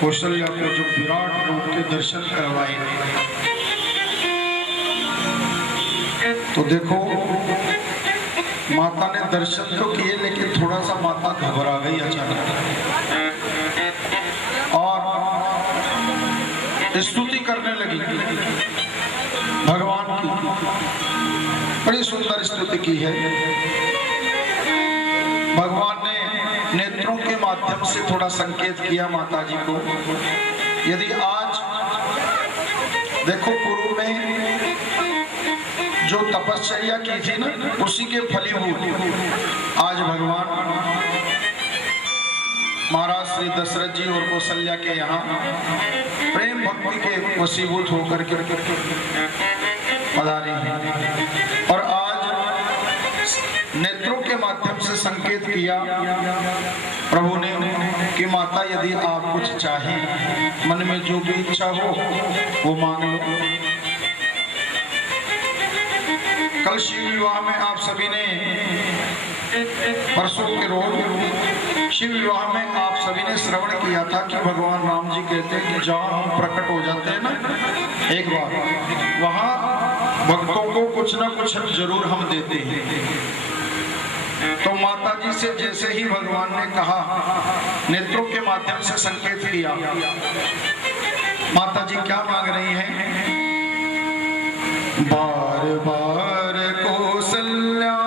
कौशल्या को जो विराट रूप के दर्शन करवाए, तो देखो माता ने दर्शन तो किए लेकिन थोड़ा सा माता घबरा गई अचानक और स्तुति करने लगी भगवान की। बड़ी सुंदर स्तुति की है। भगवान ने नेत्रों के माध्यम से थोड़ा संकेत किया माता जी को। यदि आज देखो पूर्व में जो तपश्चर्या की थी ना, उसी के फलीभूत आज भगवान महाराज श्री दशरथ जी और कौशल्या के यहाँ प्रेम भक्ति के वशीभूत होकर के पधारे हैं। और आज नेत्रों के माध्यम से संकेत किया प्रभु ने कि माता यदि आप कुछ चाहें, मन में जो भी इच्छा हो वो मांग लो। कल शिव विवाह में आप सभी ने, परसों के रोज शिव विवाह में आप सभी ने श्रवण किया था कि भगवान राम जी कहते हैं कि जहाँ हम प्रकट हो जाते हैं ना एक बार, वहाँ भक्तों को कुछ ना कुछ जरूर हम देते हैं। तो माता जी से जैसे ही भगवान ने कहा, नेत्रों के माध्यम से संकेत किया, माता जी क्या मांग रही हैं? बार बार कौशल्या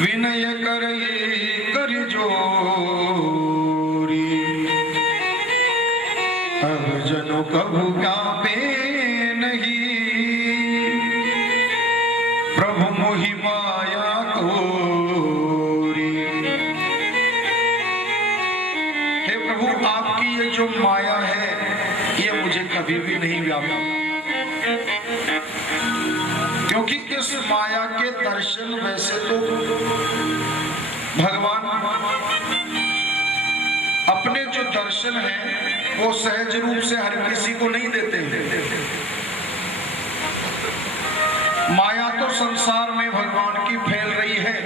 विनय करई कर जोरी, अब जनो कभू व्यापे नहीं, प्रभु मोहि माया कोरी। हे प्रभु, आपकी ये जो माया है ये मुझे कभी भी नहीं व्यापा, क्योंकि इस माया के दर्शन वैसे तो भगवान अपने जो दर्शन हैं वो सहज रूप से हर किसी को नहीं देते हैं। माया तो संसार में भगवान की फैल रही है,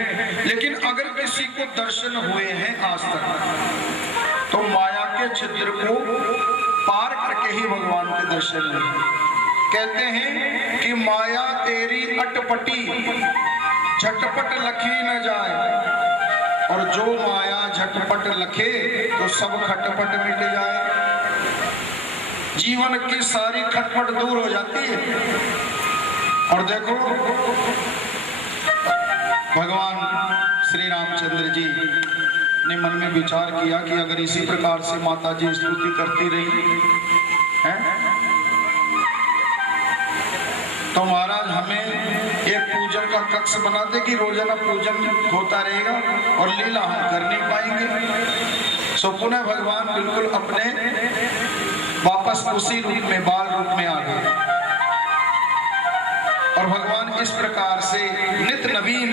लेकिन अगर किसी को दर्शन हुए हैं आज तक तो माया के छिद्र को पार करके ही भगवान के दर्शन हुए। कहते हैं कि माया तेरी अटपटी झटपट लखी न जाए, और जो माया झटपट लखे तो सब खटपट मिट जाए। जीवन की सारी खटपट दूर हो जाती है। और देखो भगवान श्री रामचंद्र जी ने मन में विचार किया कि अगर इसी प्रकार से माता जी स्तुति करती रही है तो महाराज हमें एक पूजन का कक्ष बना दे कि रोजाना पूजन होता रहेगा और लीला हम कर नहीं पाएंगे। सो पुनः भगवान बिल्कुल अपने वापस उसी रूप में, बाल रूप में आ गए। और भगवान इस प्रकार से नित्य नवीन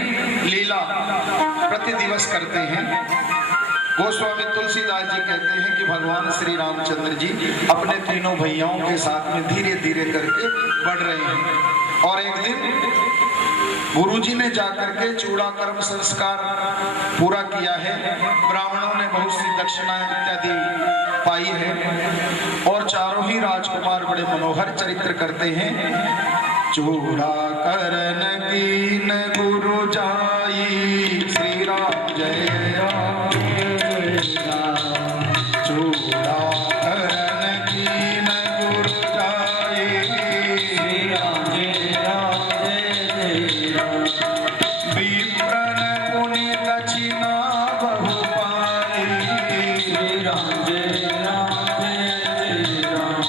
लीला प्रति दिवस करते हैं। गोस्वामी तुलसीदास जी कहते हैं कि भगवान श्री रामचंद्र जी अपने तीनों भैयाओं के साथ में धीरे धीरे करके बढ़ रहे हैं। और एक दिन गुरुजी ने जाकर के चूड़ा कर्म संस्कार पूरा किया है। ब्राह्मणों ने बहुत सी दक्षिणा इत्यादि पाई है और चारों ही राजकुमार बड़े मनोहर चरित्र करते हैं। चूड़ा करन कीन गुरु जाई, श्री राम जय राम, चूड़ा करन कीन गुरु जाई, श्री राम जय राम जय राम, विप्रन पुनि दक्षिणा बहु पाई, श्री राम जय राम जय राम,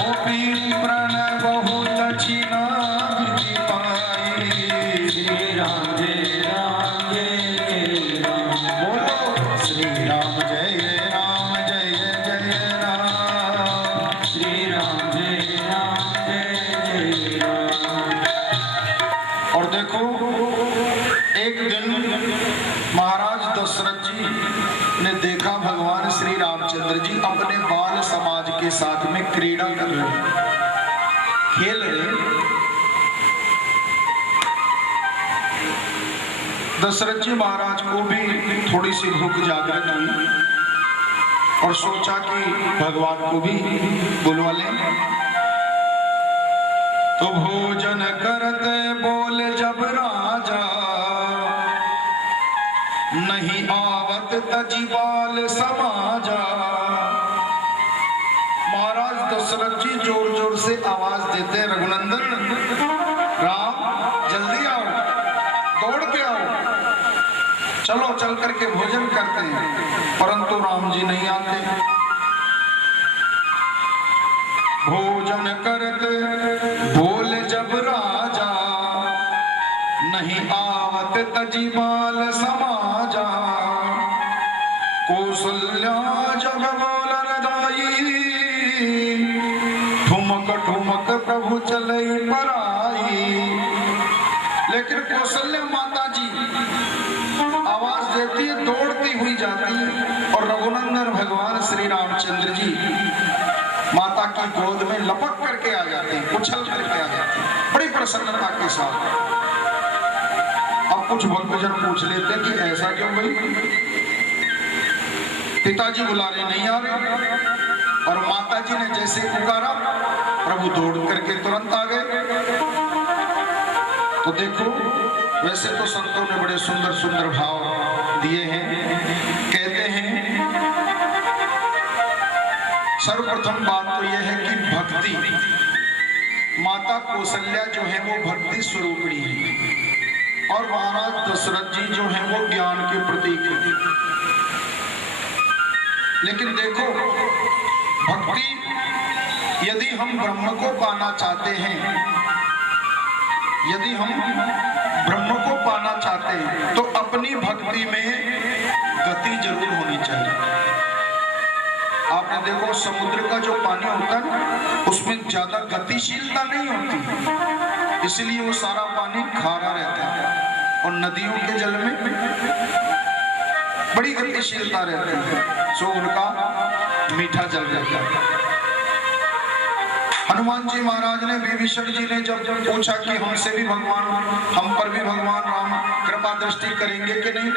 ओ विप्रन बहु दक्षिणा पाई, श्री राम जय राम जय राम, बोलो श्री राम जय राम जय जय राम, श्री राम जय राम जय जय राम। और देखो एक दिन महाराज दशरथ जी ने देखा भगवान श्री रामचंद्र जी अपने बाल समाज के साथ में क्रीड़ा कर रहे, खेल रहे। दशरथ जी महाराज को भी थोड़ी सी भूख जागृत हुई और सोचा कि भगवान को भी बुलवा लें। तो भोजन करते बोले जब राजा, नहीं आवत तजीबाल समाजा। महाराज दशरथ जी जोर जोर से आवाज देते, रघुनंदन, राम जल्दी आओ, दौड़ के आओ, चलो चल करके भोजन करते हैं। परंतु राम जी नहीं आते। भोजन करते बोले जब राजा, नहीं आवत तजीबाल समाजा। कौशल्या जब बोलन दाई, ठुमक ठुमक प्रभु चले पराई। लेकिन कौशल्या माता जी आवाज देती है, दौड़ती हुई जाती है और रघुनंदन भगवान श्री रामचंद्र जी माता की गोद में लपक करके आ जाते हैं, उछल करके आ जाते हैं बड़ी प्रसन्नता के साथ। अब कुछ भक्तजन पूछ लेते हैं कि ऐसा क्यों भाई, पिताजी बुला रहे नहीं आ रहे, और माता जी ने जैसे पुकारा प्रभु दौड़ करके तुरंत आ गए। तो देखो, वैसे तो संतों ने बड़े सुंदर सुंदर भाव दिए हैं। कहते हैं सर्वप्रथम बात तो यह है कि भक्ति, माता कौशल्या जो है वो भक्ति स्वरूपिणी है और महाराज दशरथ जी जो है वो ज्ञान के प्रतीक है। लेकिन देखो, भक्ति यदि हम ब्रह्म को पाना चाहते हैं, यदि हम ब्रह्म को पाना चाहते हैं तो अपनी भक्ति में गति जरूर होनी चाहिए। आपने देखो, समुद्र का जो पानी होता है उसमें ज्यादा गतिशीलता नहीं होती, इसलिए वो सारा पानी खारा रहता है, और नदियों के जल में बड़ी गतिशीलता रहती है, सो उनका मीठा जल रहता है। हनुमान जी महाराज ने विभीषण जी ने जब पूछा कि हमसे भी भगवान, हम पर भी भगवान राम कृपा दृष्टि करेंगे कि नहीं,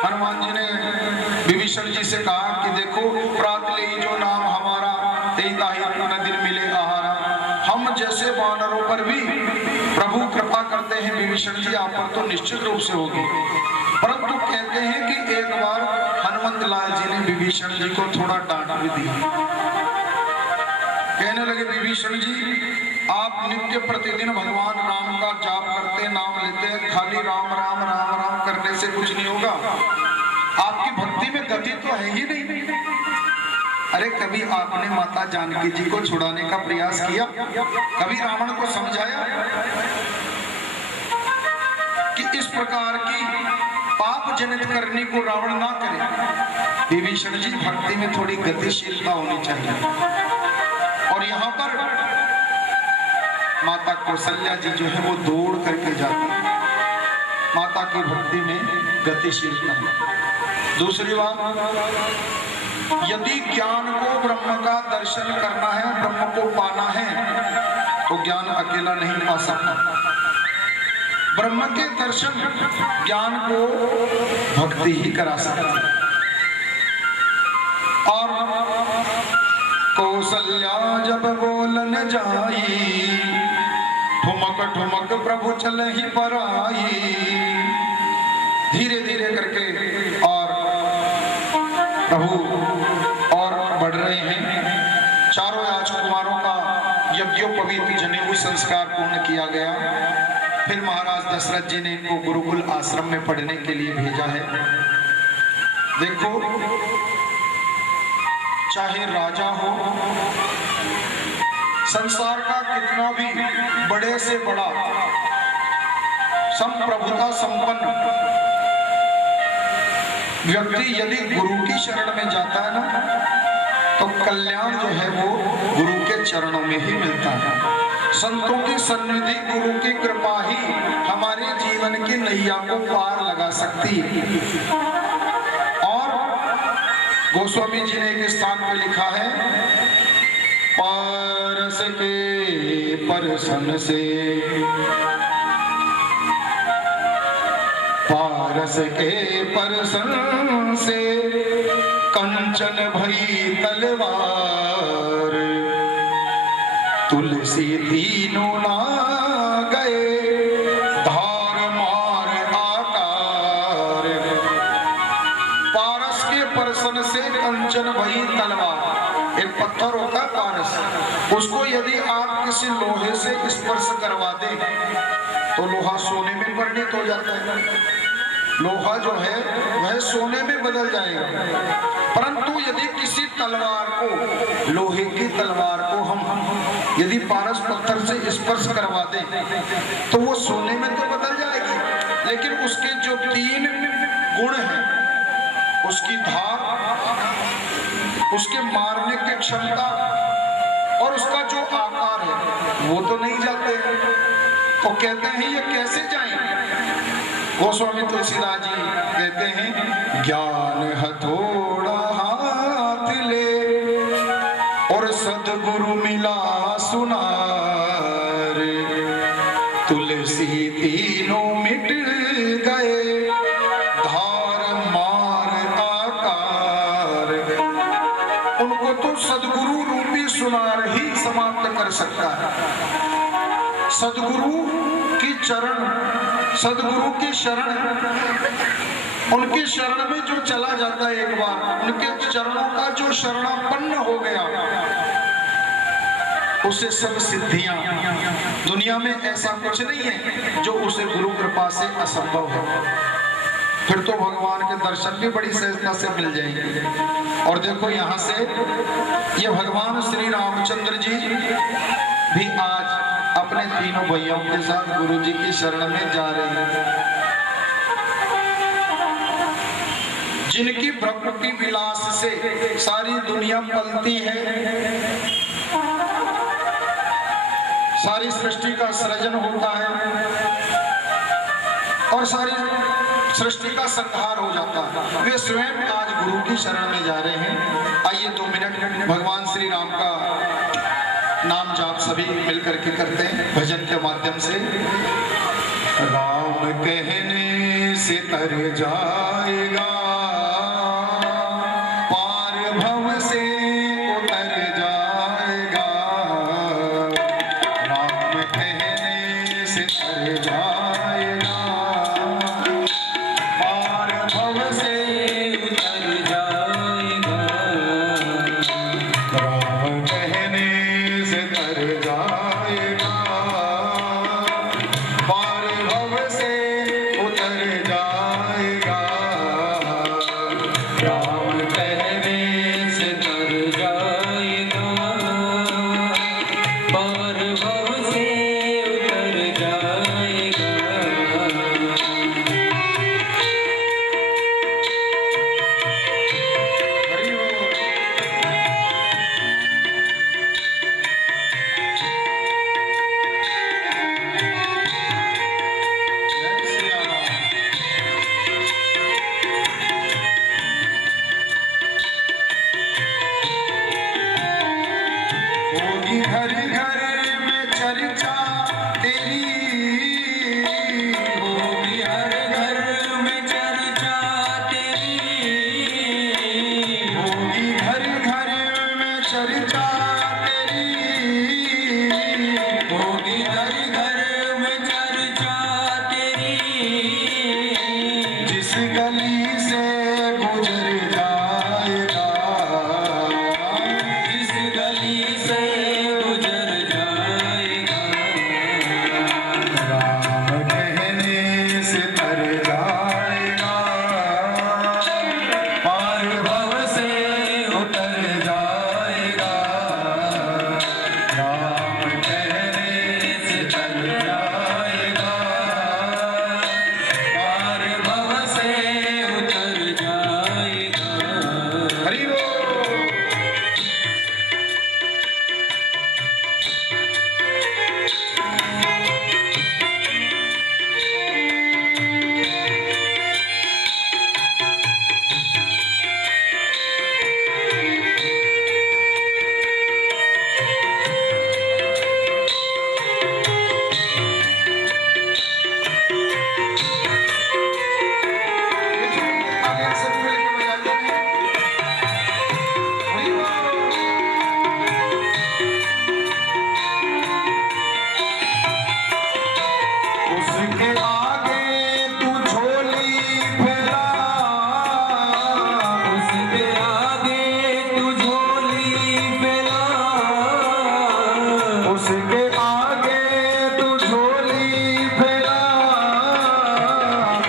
हनुमान जी ने विभीषण जी से कहा कि देखो, प्रात ले जो नाम हमारा, तेई ताहि न दिन मिले आहारा। हम जैसे वानरों पर भी प्रभु कृपा करते हैं विभीषण जी, आप पर तो निश्चित रूप से होगी। परंतु कहते हैं कि एक बार हनुमंत लाल जी ने विभीषण जी को थोड़ा डांट भी दिया। कहने लगे, विभीषण जी आप नित्य प्रतिदिन भगवान राम का जाप करते, नाम लेते हैं, खाली राम राम राम राम करने से कुछ नहीं होगा, आपकी भक्ति में गति तो है ही नहीं। अरे कभी आपने माता जानकी जी को छुड़ाने का प्रयास किया? कभी रावण को समझाया कि इस प्रकार की पाप जनित करने को रावण ना करे? विभीषण जी, भक्ति में थोड़ी गतिशीलता होनी चाहिए। और यहाँ पर माता कौशल्या जी जो है वो दौड़ करके जाती है, माता की भक्ति में गतिशीलता है। दूसरी बात, यदि ज्ञान को, ब्रह्म का दर्शन करना है, ब्रह्म को पाना है, तो ज्ञान अकेला नहीं पा सकता। ब्रह्म के दर्शन, ज्ञान को भक्ति ही करा सकती है। और कौशल्या जब बोलन जाई, ठुमक ठुमक प्रभु चले ही पराई। धीरे धीरे करके और प्रभु और बढ़ रहे हैं। चारों राजकुमारों का यज्ञोपवीत जनेऊ संस्कार पूर्ण किया गया। फिर महाराज दशरथ जी ने इनको गुरुकुल आश्रम में पढ़ने के लिए भेजा है। देखो, चाहे राजा हो, संसार का कितना भी बड़े से बड़ा संप्रभुता संपन्न व्यक्ति यदि गुरु की शरण में जाता है ना, तो कल्याण जो है वो गुरु के चरणों में ही मिलता है। संतों की सन्निधि, गुरु की कृपा ही हमारे जीवन की नैया को पार लगा सकती है। और गोस्वामी जी ने एक स्थान पे लिखा है, पारस के परसन से पारस के परसन से कंचन भई तलवार, तुलसी तीनों ना गए धार मार आकार। पारस के परसन से कंचन भई तलवार, एक पत्थर होता है पारस, उसको यदि आप किसी लोहे से स्पर्श करवा दें तो लोहा सोने में परिणत हो जाता है। लोहा जो है वह सोने में बदल जाएगा, परंतु यदि किसी तलवार को, लोहे की तलवार को हम यदि पारस पत्थर से स्पर्श करवा दें तो वो सोने में तो बदल जाएगी, लेकिन उसके जो 3 गुण हैं, उसकी धार, उसके मारने की क्षमता और उसका जो आकार है वो तो नहीं जाते। तो कहते हैं ये कैसे जाएंगे? गोस्वामी तुलसीदास जी कहते हैं ज्ञान हथौड़ा हाथ ले और सदगुरु मिला सुनार, तुलसी तीनों मिट गए धार मार आकार। उनको तो सदगुरु रूपी सुनार ही समाप्त कर सकता है। सदगुरु की चरण, सदगुरु की शरण, उनकी शरण में जो चला जाता है एक बार, उनके चरणों का जो शरणापन्न हो गया उसे सब सिद्धियां, दुनिया में ऐसा कुछ नहीं है जो उसे गुरु कृपा से असंभव है। फिर तो भगवान के दर्शन भी बड़ी सहजता से मिल जाएंगे। और देखो यहाँ से ये भगवान श्री रामचंद्र जी भी आज अपने तीनों भैयों के साथ गुरु जी की शरण में जा रहे हैं, जिनकी प्रकृति विलास से सारी दुनिया पलती है, सारी सृष्टि का सृजन होता है और सारी सृष्टि का संहार हो जाता है। वे स्वयं आज गुरु की शरण में जा रहे हैं। आइए 2 मिनट भगवान श्री राम का नाम जाप सभी मिलकर के करते हैं भजन के माध्यम से। राम कहने से तर जाएगा पार भव से उतर जाएगा, राम कहने से तर जाएगा पार भव से उतर जाएगा, राम कहने से तर जाएगा पार भव से उतर जाएगा, राम कहने से तर जाएगा पार भव से उतर जाएगा। हरि बोल। जय श्री राम। होगी घर घर में चर्चा तेरी, होगी हर घर में चर्चा तेरी, होगी घर घर में चर्चा तेरी, होगी हर घर में चर्चा तेरी, जिस गली से गुजर जाएगा, जिस गली से गुजर जाएगा, राम कहने से तर जाएगा पार भव से उतर जाएगा, राम कहने से तर जाएगा पार भव से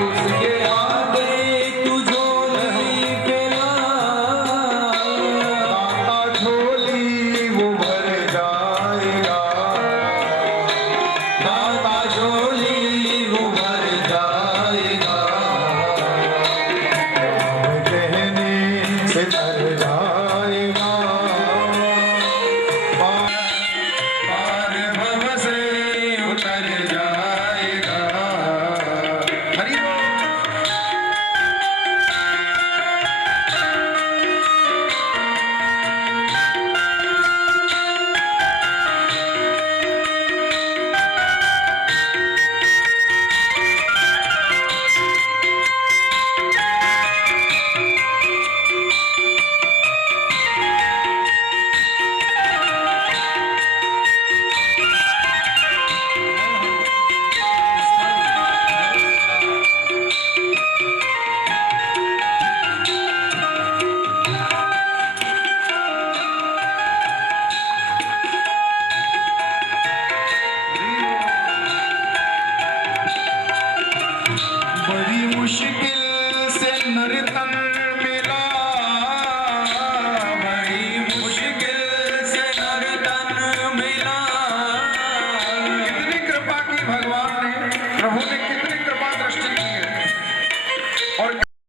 उसके आगे तू झोली फैला, दाता झोली वो भर जाएगा, दाता झोली वो भर जाएगा, कहने से तर जाएगा, पार भव से उतर जाएगा। हरि बड़ी मुश्किल से नर्तन मिला, बड़ी मुश्किल से नर्तन मिला, कितनी कृपा की भगवान ने, प्रभु ने कितनी कृपा दृष्टि की है। और